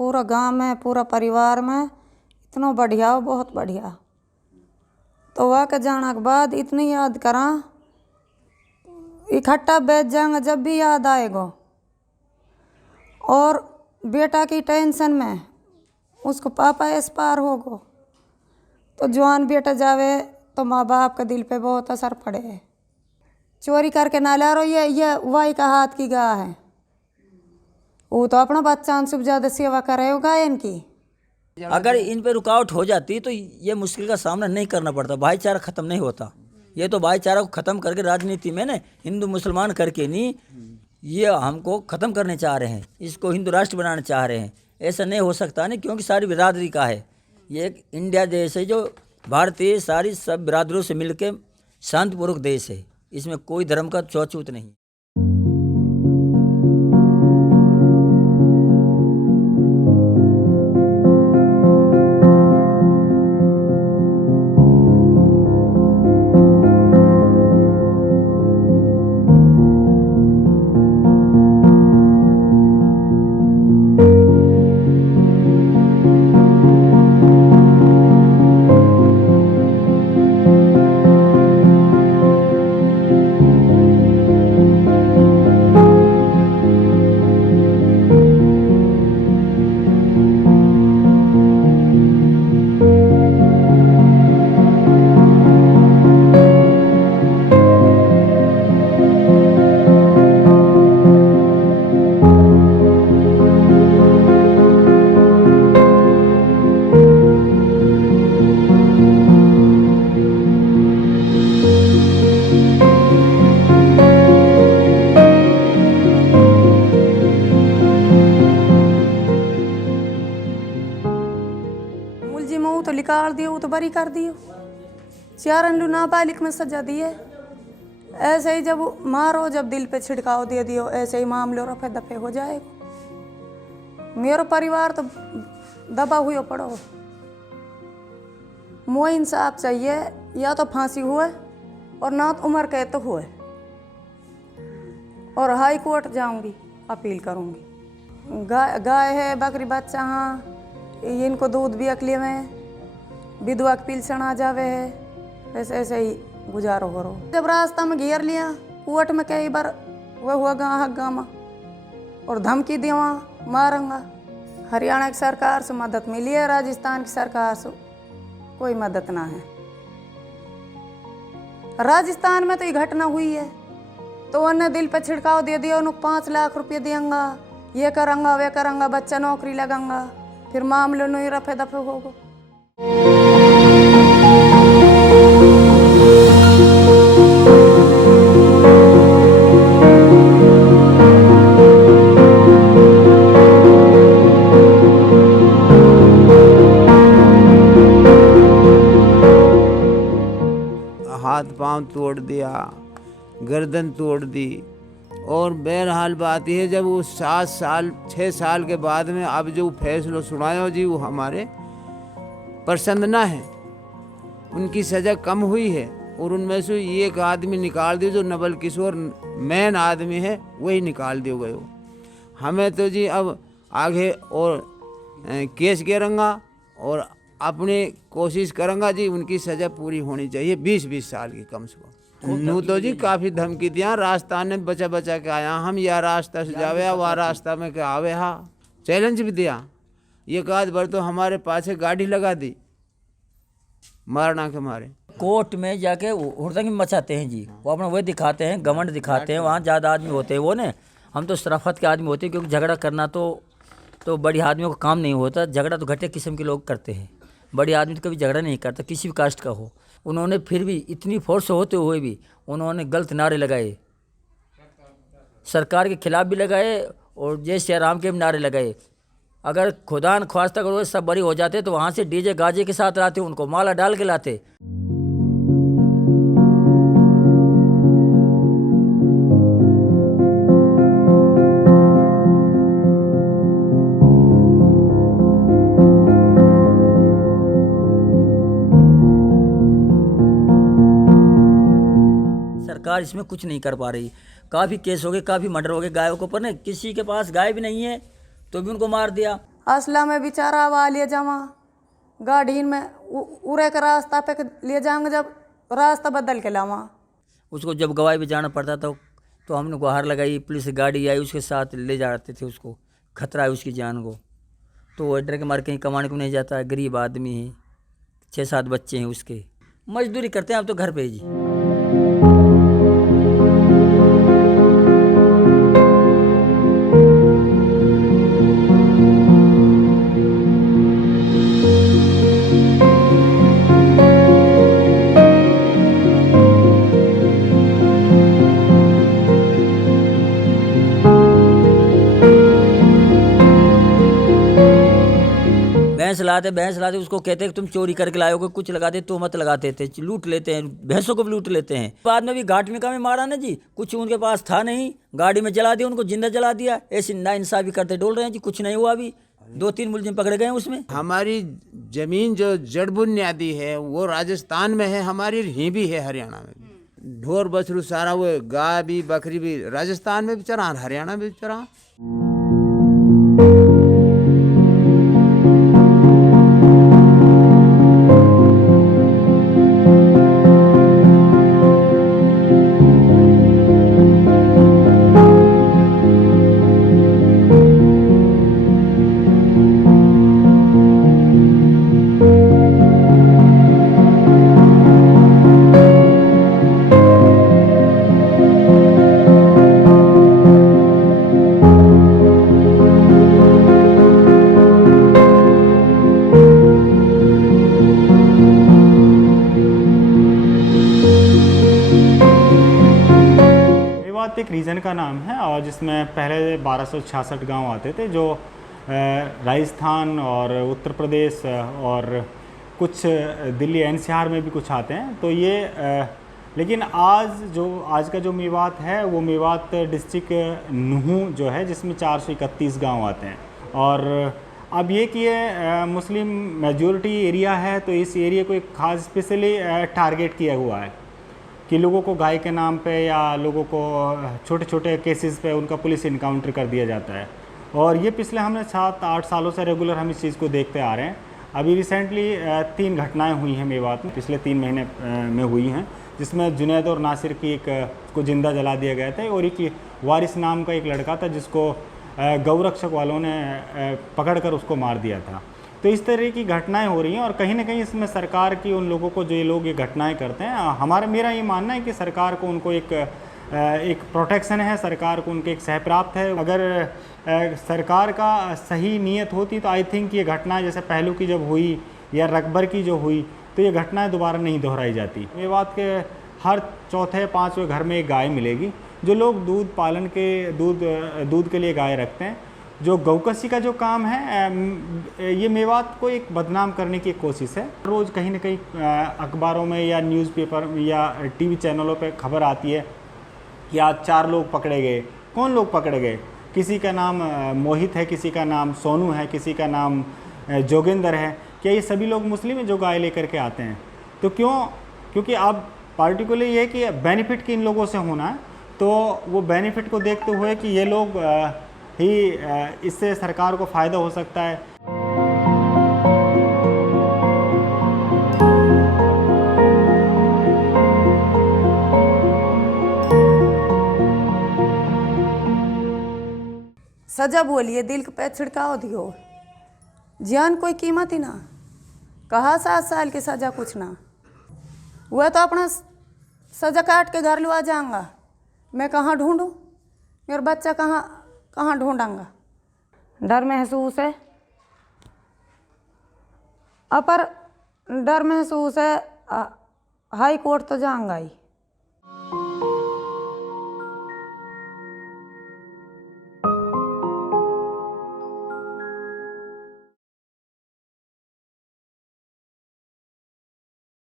पूरा गांव में, पूरा परिवार में इतना बढ़िया हो, बहुत बढ़िया। तो वह के जाने के बाद इतनी याद करा, इकट्ठा बैठ जाएंगे जब भी याद आएगा। और बेटा की टेंशन में उसको पापा इस पार होगो, तो जवान बेटा जावे तो माँ बाप के दिल पे बहुत असर पड़े। चोरी करके ना ला रहो, ये वाई का हाथ की गाय है, वो तो अपना बच्चा से ज़्यादा सेवा करे हो गायन की। अगर इन पे रुकावट हो जाती तो ये मुश्किल का सामना नहीं करना पड़ता, भाईचारा खत्म नहीं होता। ये तो भाईचारा को खत्म करके राजनीति में ना हिंदू मुसलमान करके नहीं, ये हमको ख़त्म करने चाह रहे हैं, इसको हिंदू राष्ट्र बनाना चाह रहे हैं। ऐसा नहीं हो सकता नहीं, क्योंकि सारी बिरादरी का है ये। एक इंडिया देश है जो भारतीय सारी सब बिरादरों से मिलकर शांतिपूर्वक देश है, इसमें कोई धर्म का छूत नहीं। तो निकाल दियो, तो बरी कर दियो, 4 अंडू नाबालिग में सजा दिए। ऐसे ही जब मारो, जब दिल पे छिड़काव दे दियो, ऐसे ही मामले रफे दफे हो जाएगा। मेरा परिवार तो दबा हुए पड़ो, मुझे इंसाफ चाहिए, या तो फांसी हुए और ना तो उम्र कैद तो हुए। और हाई कोर्ट जाऊंगी, अपील करूंगी। गाय है, बकरी बच्चा, हाँ, इनको दूध भी अकली में, विधवा की पिलसन आ जावे है, ऐसे ऐसे ही गुजारो करो। जब रास्ता में घेर लिया, कोर्ट में कई बार वह हुआ गामा और धमकी दिया मारूंगा। हरियाणा की सरकार से मदद मिली है, राजस्थान की सरकार से कोई मदद ना है। राजस्थान में तो ये घटना हुई है, तो उन्हें दिल पे छिड़काव दे दिया, उन्हें 5 लाख रुपये देंगा, ये करूँगा वे करूँगा, बच्चा नौकरी लगाऊंगा, फिर मामले नहीं रफे दफे होगा। हाथ पांव तोड़ दिया, गर्दन तोड़ दी। और बहरहाल बात यह है, जब वो 7 साल 6 साल के बाद में अब जो फैसला सुनाया जी, वो हमारे पसंद ना है। उनकी सज़ा कम हुई है और उनमें से एक आदमी निकाल दिया, जो नवल किशोर मेन आदमी है, वही निकाल दिया गए। हमें तो जी अब आगे और केस करूँगा और अपनी कोशिश करूँगा जी, उनकी सज़ा पूरी होनी चाहिए, 20-20 साल की कम से कम। नू तो जी काफ़ी धमकी दिया, रास्ता ने बचा बचा के आया, हम या रास्ता से जावे, वह रास्ता में क्या आवे, हाँ चैलेंज भी दिया। एक आध बार तो हमारे पास गाड़ी लगा दी मारना के मारे। कोर्ट में जाके हुड़दंग मचाते हैं जी, वो अपना वही दिखाते हैं, घमंड दिखाते हैं। वहाँ ज़्यादा आदमी होते हैं वो ने, हम तो शराफत के आदमी होते हैं, क्योंकि झगड़ा करना तो बड़ी आदमियों का काम नहीं होता। झगड़ा तो घटे किस्म के लोग करते हैं, बड़ी आदमी तो कभी झगड़ा नहीं करता, किसी भी कास्ट का हो। उन्होंने फिर भी इतनी फोर्स होते हुए भी उन्होंने गलत नारे लगाए, सरकार के खिलाफ भी लगाए और जय श्री राम के भी नारे लगाए। अगर खुदा न ख्वास्ता करो सब बरी हो जाते तो वहाँ से डीजे गाजे के साथ लाते, उनको माला डाल के लाते। सरकार इसमें कुछ नहीं कर पा रही। काफ़ी केस हो गए, काफ़ी मर्डर हो गए गायों के ऊपर, ने किसी के पास गाय भी नहीं है तो भी उनको मार दिया। असला में बेचारा वा ले जावा गाड़ी में उरे का रास्ता पे ले जाएंगे, जब रास्ता बदल के लावा। उसको जब गवाही पे जाना पड़ता था तो हमने गुहार लगाई, पुलिस गाड़ी आई, उसके साथ ले जाते थे। उसको खतरा है उसकी जान को, तो वो डर के मारे कहीं कमाने को नहीं जाता है। गरीब आदमी है, 6-7 बच्चे हैं उसके, मजदूरी करते हैं अब तो घर पे जी। भैंस लाते उसको कहते हैं कि तुम चोरी करके लाए हो, कुछ लगाते तो मत लगाते थे, लूट लेते हैं, भैंसों को भी लूट लेते हैं। बाद में भी घाटने का में मारा ना जी, कुछ उनके पास था नहीं, गाड़ी में जला दिया, उनको जिंदा जला दिया। ऐसी नाइंसाफी करते डोल रहे हैं जी, कुछ नहीं हुआ। अभी 2-3 मुलजिम पकड़े गए उसमें। हमारी जमीन जो जड़ बुनियादी है वो राजस्थान में है, हमारी यहीं भी है, हरियाणा में भी। ढोर बछरू सारा, वो गाय भी बकरी भी राजस्थान में भी चरा, हरियाणा में भी चरा। एक रीजन का नाम है, और जिसमें पहले 1266 गांव आते थे, जो राजस्थान और उत्तर प्रदेश और कुछ दिल्ली एनसीआर में भी कुछ आते हैं। तो ये लेकिन आज का जो मेवात है वो मेवात डिस्ट्रिक्ट नूहू जो है, जिसमें 431 गांव आते हैं। और अब ये कि ये मुस्लिम मेजॉरिटी एरिया है, तो इस एरिया को एक खास स्पेशली टारगेट किया हुआ है कि लोगों को गाय के नाम पे या लोगों को छोटे छोटे केसेस पे उनका पुलिस इनकाउंटर कर दिया जाता है। और ये पिछले हमने 7-8 सालों से रेगुलर हम इस चीज़ को देखते आ रहे हैं। अभी रिसेंटली 3 घटनाएं हुई हैं मेवात में, पिछले 3 महीने में हुई हैं, जिसमें जुनैद और नासिर की को जिंदा जला दिया गया था, और एक वारिस नाम का एक लड़का था जिसको गौरक्षक वालों ने पकड़ कर उसको मार दिया था। तो इस तरह की घटनाएं हो रही हैं, और कहीं ना कहीं इसमें सरकार की उन लोगों को, जो ये लोग ये घटनाएं करते हैं, मेरा ये मानना है कि सरकार को उनको एक प्रोटेक्शन है, सरकार को उनके एक सहप्राप्त है। अगर सरकार का सही नीयत होती तो आई थिंक ये घटनाएं जैसे पहलू की जब हुई या रकबर की जो हुई, तो ये घटनाएं दोबारा नहीं दोहराई जाती। ये बात के हर 4-5वें घर में एक गाय मिलेगी। जो लोग दूध पालन के दूध के लिए गाय रखते हैं, जो गौकसी का जो काम है, ये मेवात को एक बदनाम करने की कोशिश है। रोज़ कहीं ना कहीं अखबारों में या न्यूज़पेपर या टीवी चैनलों पे खबर आती है कि आज 4 लोग पकड़े गए। कौन लोग पकड़े गए? किसी का नाम मोहित है, किसी का नाम सोनू है, किसी का नाम जोगिंदर है। क्या ये सभी लोग मुस्लिम हैं जो गाय लेकर के आते हैं? तो क्योंकि अब पार्टिकुलर ये है कि बेनिफिट की इन लोगों से होना है, तो वो बेनिफिट को देखते हुए कि ये लोग ही इससे सरकार को फ़ायदा हो सकता है। सजा बोलिए, दिल पे छिड़काओ दियो, जान कोई कीमत ही ना। कहा 7 साल की सजा कुछ ना, वह तो अपना सजा काट के घर लुआ जाऊंगा। मैं कहाँ ढूंढूं? मेरा बच्चा कहाँ ढूंढूंगा? डर महसूस है, अपर डर महसूस है। हाई कोर्ट तो जाऊंगा ही।